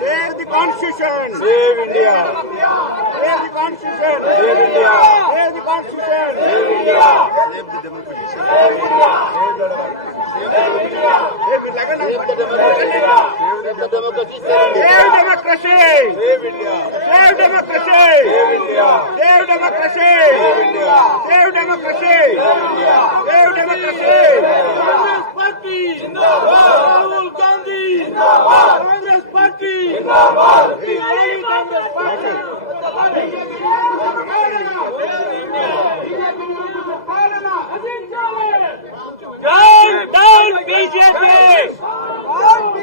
Save the Constitution. Save India. Save the Constitution. Save India. Save the Constitution. Save India. Save the democracy. Save India. Save the democracy. Save democracy. Save India. Save democracy. Save India. Save democracy. Save India. Save democracy. Save India. Save democracy. Congress Party. Zindabad. Rahul Gandhi. Zindabad. Congress Party. Zindabad. Congress Party. Down, down BJP!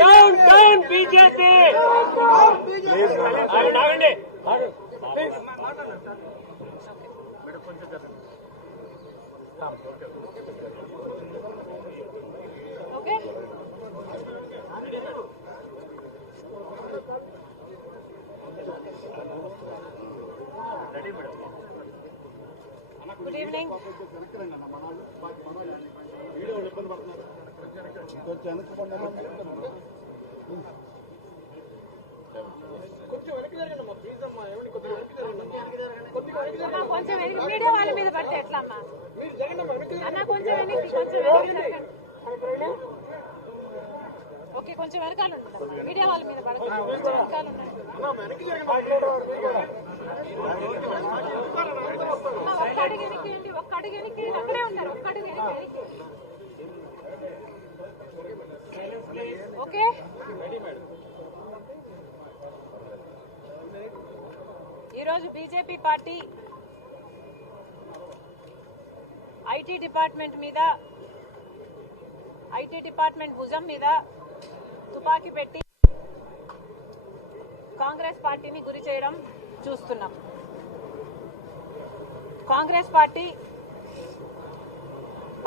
Down, down BJP! ఆగండి. Good evening. కొంచెం media వాళ్ళ మీద పడితే ఎట్లా అమ్మా అన్న కొంచెం okay కొంచెం వెనకాల ఉండండి మీడియా వాళ్ళ మీద పడితే వెనకాల ఉండండి ఒక్క అడుగు వెనక్కియండి ఒక్క అడుగు వెనక్కి అక్కడే ఉన్నారు ఒక్క అడుగు వెనక్కి ఓకే ఈరోజు బీజేపీ పార్టీ ఐటీ డిపార్ట్మెంట్ భుజం మీద తుపాకీ పెట్టి కాంగ్రెస్ పార్టీని గురి చేయడం చూస్తున్నాం. కాంగ్రెస్ పార్టీ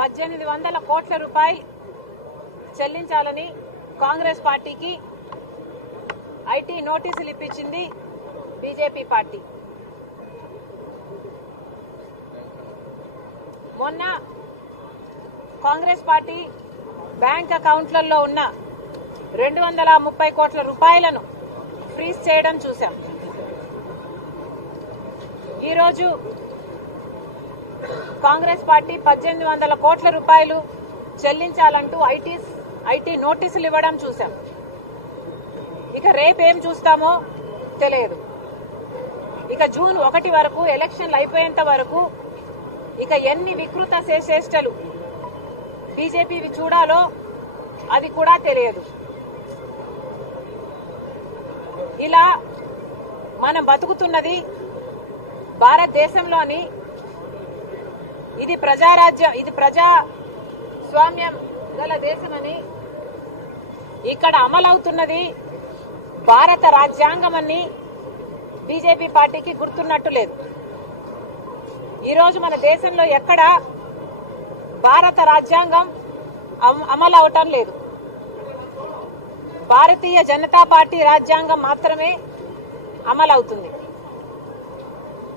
1800 కోట్ల రూపాయలు చెల్లించాలని కాంగ్రెస్ పార్టీకి ఐటీ నోటీసులు ఇప్పించింది బీజేపీ పార్టీ. మొన్న కాంగ్రెస్ పార్టీ బ్యాంక్ అకౌంట్లలో ఉన్న 230 కోట్ల రూపాయలను ఫ్రీజ్ చేయడం చూశాం. ఈరోజు కాంగ్రెస్ పార్టీ 1800 కోట్ల రూపాయలు చెల్లించాలంటూ ఐటీ నోటీసులు ఇవ్వడం చూశాం. ఇక రేపేం చూస్తామో తెలియదు. ఇక జూన్ 1 వరకు ఎలక్షన్లు అయిపోయేంత వరకు ఇక ఎన్ని వికృత చేష్టలు బీజేపీ చూడాలో అది కూడా తెలియదు. ఇలా మనం బతుకుతున్నది భారతదేశంలోని ఇది ప్రజారాజ్యం ఇది ప్రజాస్వామ్యం గల దేశమని ఇక్కడ అమలవుతున్నది భారత రాజ్యాంగం అని బీజేపీ పార్టీకి గుర్తున్నట్టు లేదు. ఈరోజు మన దేశంలో ఎక్కడ భారత రాజ్యాంగం అమలు అవటం లేదు. భారతీయ జనతా పార్టీ రాజ్యాంగం మాత్రమే అమలవుతుంది.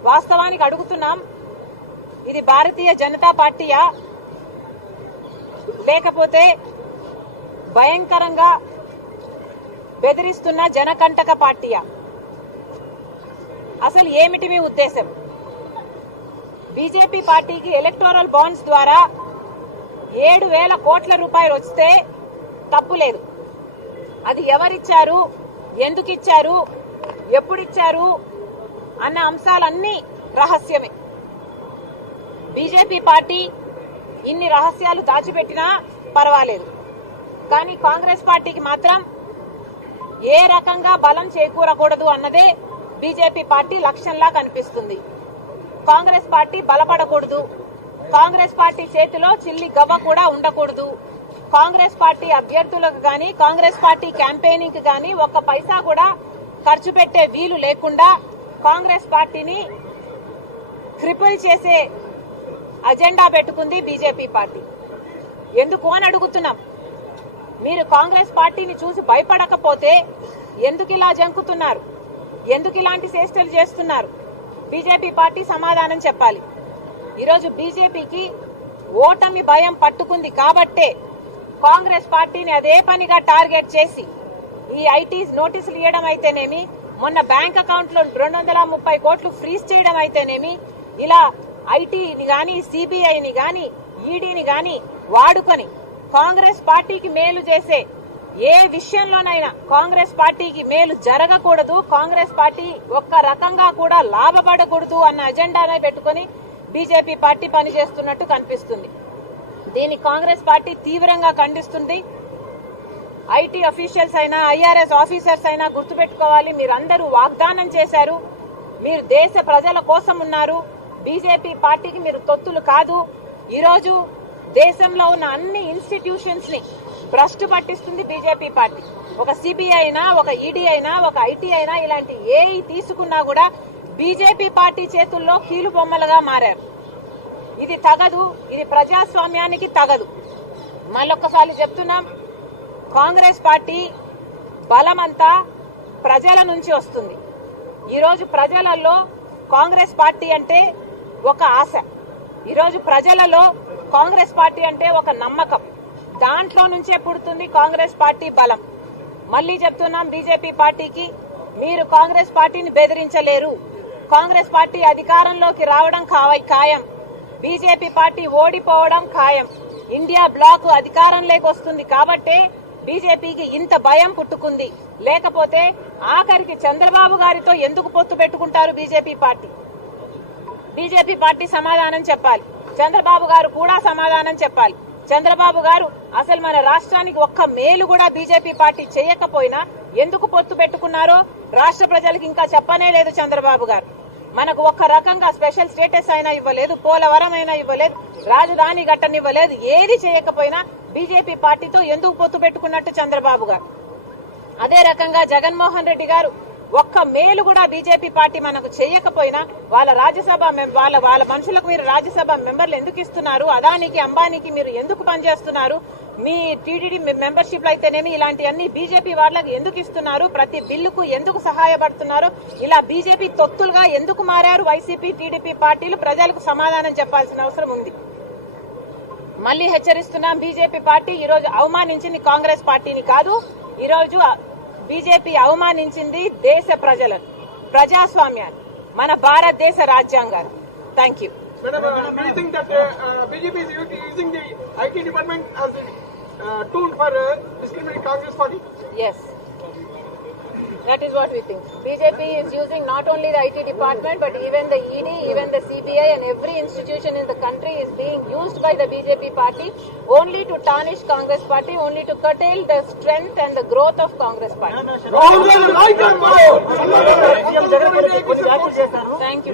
వాస్తవానికి అడుగుతున్నాం, ఇది భారతీయ జనతా పార్టీయా లేకపోతే భయంకరంగా బెదిరిస్తున్న జనకంటక పార్టీయా? అసలు ఏమిటి మీ ఉద్దేశం? బీజేపీ పార్టీకి ఎలక్టోరల్ బాండ్స్ ద్వారా 7,000 కోట్ల రూపాయలు వస్తే తప్పు లేదు. అది ఎవరిచ్చారు, ఎందుకు ఇచ్చారు, ఎప్పుడిచ్చారు అన్న అంశాలన్నీ రహస్యమే. బీజేపీ పార్టీ ఇన్ని రహస్యాలు దాచిపెట్టినా పర్వాలేదు, కానీ కాంగ్రెస్ పార్టీకి మాత్రం ఏ రకంగా బలం చేకూరకూడదు అన్నదే బీజేపీ పార్టీ లక్ష్యంలా కనిపిస్తుంది. కాంగ్రెస్ పార్టీ బలపడకూడదు, కాంగ్రెస్ పార్టీ చేతిలో చిల్లి గవ్వ కూడా ఉండకూడదు, కాంగ్రెస్ పార్టీ అభ్యర్థులకు గాని కాంగ్రెస్ పార్టీ క్యాంపెయినింగ్ గాని ఒక్క పైసా కూడా ఖర్చు పెట్టే వీలు లేకుండా కాంగ్రెస్ పార్టీని క్రిపుల్ చేసే అజెండా పెట్టుకుంది బీజేపీ పార్టీ. ఎందుకు అని అడుగుతున్నాం. మీరు కాంగ్రెస్ పార్టీని చూసి భయపడకపోతే ఎందుకు ఇలా జంకుతున్నారు? ఎందుకు ఇలాంటి చేష్టలు చేస్తున్నారు? బీజేపీ పార్టీ సమాధానం చెప్పాలి. ఈరోజు బీజేపీకి ఓటమి భయం పట్టుకుంది కాబట్టే కాంగ్రెస్ పార్టీని అదే పనిగా టార్గెట్ చేసి ఈ ఐటీ నోటీసులు ఇవ్వడం అయితేనేమి, మొన్న బ్యాంక్ అకౌంట్ లో 230 కోట్లు ఫ్రీజ్ చేయడం అయితేనేమి, ఇలా ఐటీని గాని సిబిఐని గాని ఈడీని గాని వాడుకొని కాంగ్రెస్ పార్టీకి మేలు చేసే ఏ విషయంలోనైనా కాంగ్రెస్ పార్టీకి మేలు జరగకూడదు, కాంగ్రెస్ పార్టీ ఒక్క రకంగా కూడా లాభపడకూడదు అన్న అజెండానే పెట్టుకుని బీజేపీ పార్టీ పనిచేస్తున్నట్టు కనిపిస్తుంది. దీన్ని కాంగ్రెస్ పార్టీ తీవ్రంగా ఖండిస్తుంది. ఐటీ అఫీషియల్స్ అయినా ఐఆర్ఎస్ ఆఫీసర్స్ అయినా గుర్తుపెట్టుకోవాలి, మీరందరూ వాగ్దానం చేశారు, మీరు దేశ ప్రజల కోసం ఉన్నారు, బీజేపీ పార్టీకి మీరు తొత్తులు కాదు. ఈరోజు దేశంలో ఉన్న అన్ని ఇన్స్టిట్యూషన్స్ ని భ్రష్టు పట్టిస్తుంది బీజేపీ పార్టీ. ఒక సిబిఐ అయినా, ఒక ఈడీ అయినా, ఒక ఐటీ అయినా, ఇలాంటి ఏ తీసుకున్నా కూడా బీజేపీ పార్టీ చేతుల్లో కీలు బొమ్మలుగా మారారు. ఇది తగదు, ఇది ప్రజాస్వామ్యానికి తగదు. మళ్ళొక్కసారి చెప్తున్నాం, కాంగ్రెస్ పార్టీ బలమంతా ప్రజల నుంచి వస్తుంది. ఈరోజు ప్రజలలో కాంగ్రెస్ పార్టీ అంటే ఒక ఆశ, ఈరోజు ప్రజలలో కాంగ్రెస్ పార్టీ అంటే ఒక నమ్మకం. దాంట్లో నుంచే పుడుతుంది కాంగ్రెస్ పార్టీ బలం. మళ్లీ చెప్తున్నాం బీజేపీ పార్టీకి, మీరు కాంగ్రెస్ పార్టీని బెదిరించలేరు. కాంగ్రెస్ పార్టీ అధికారంలోకి రావడం ఖాయం, బీజేపీ పార్టీ ఓడిపోవడం ఖాయం. ఇండియా బ్లాక్ అధికారంలోకి వస్తుంది కాబట్టే బీజేపీకి ఇంత భయం పుట్టుకుంది. లేకపోతే ఆఖరికి చంద్రబాబు గారితో ఎందుకు పొత్తు పెట్టుకుంటారు బీజేపీ పార్టీ? బీజేపీ పార్టీ సమాధానం చెప్పాలి, చంద్రబాబు గారు కూడా సమాధానం చెప్పాలి. చంద్రబాబు గారు అసలు మన రాష్ట్రానికి ఒక్క మేలు కూడా బీజేపీ పార్టీ చేయకపోయినా ఎందుకు పొత్తు పెట్టుకున్నారో రాష్ట్ర ప్రజలకు ఇంకా చెప్పనే లేదు చంద్రబాబు గారు. మనకు ఒక్క రకంగా స్పెషల్ స్టేటస్ అయినా ఇవ్వలేదు, పోలవరం అయినా ఇవ్వలేదు, రాజధాని ఘట్టనివ్వలేదు. ఏది చేయకపోయినా బీజేపీ పార్టీతో ఎందుకు పొత్తు పెట్టుకున్నట్టు చంద్రబాబు గారు. అదే రకంగా జగన్మోహన్ రెడ్డి గారు ఒక్క మేలు కూడా బీజేపీ పార్టీ మనకు చేయకపోయినా వాళ్ళ రాజ్యసభ వాళ్ళ మనుషులకు మీరు రాజ్యసభ మెంబర్లు ఎందుకు ఇస్తున్నారు? అదానికి అంబానీకి మీరు ఎందుకు పనిచేస్తున్నారు? మీ టీడీడీ మెంబర్షిప్ అయితేనేమి ఇలాంటివన్నీ బీజేపీ వాళ్ళకి ఎందుకు ఇస్తున్నారు? ప్రతి బిల్లుకు ఎందుకు సహాయపడుతున్నారు? ఇలా బీజేపీ తొత్తులుగా ఎందుకు మారారు వైసీపీ టీడీపీ పార్టీలు? ప్రజలకు సమాధానం చెప్పాల్సిన అవసరం ఉంది. మళ్లీ హెచ్చరిస్తున్నాం, బీజేపీ పార్టీ ఈరోజు అవమానించింది కాంగ్రెస్ పార్టీని కాదు, ఈరోజు బీజేపీ అవమానించింది దేశ ప్రజలను, ప్రజాస్వామ్యాన్ని, మన భారతదేశ రాజ్యాంగాన్ని. Thank you. Madam, do you think that BJP is using the IT department as a tool for discriminating Congress party? Yes, that is what we think. BJP is using not only the IT department but even the ED, even the CBI and every institution in the country is being used by the BJP party only to tarnish Congress party, only to curtail the strength and the growth of Congress party. Thank you.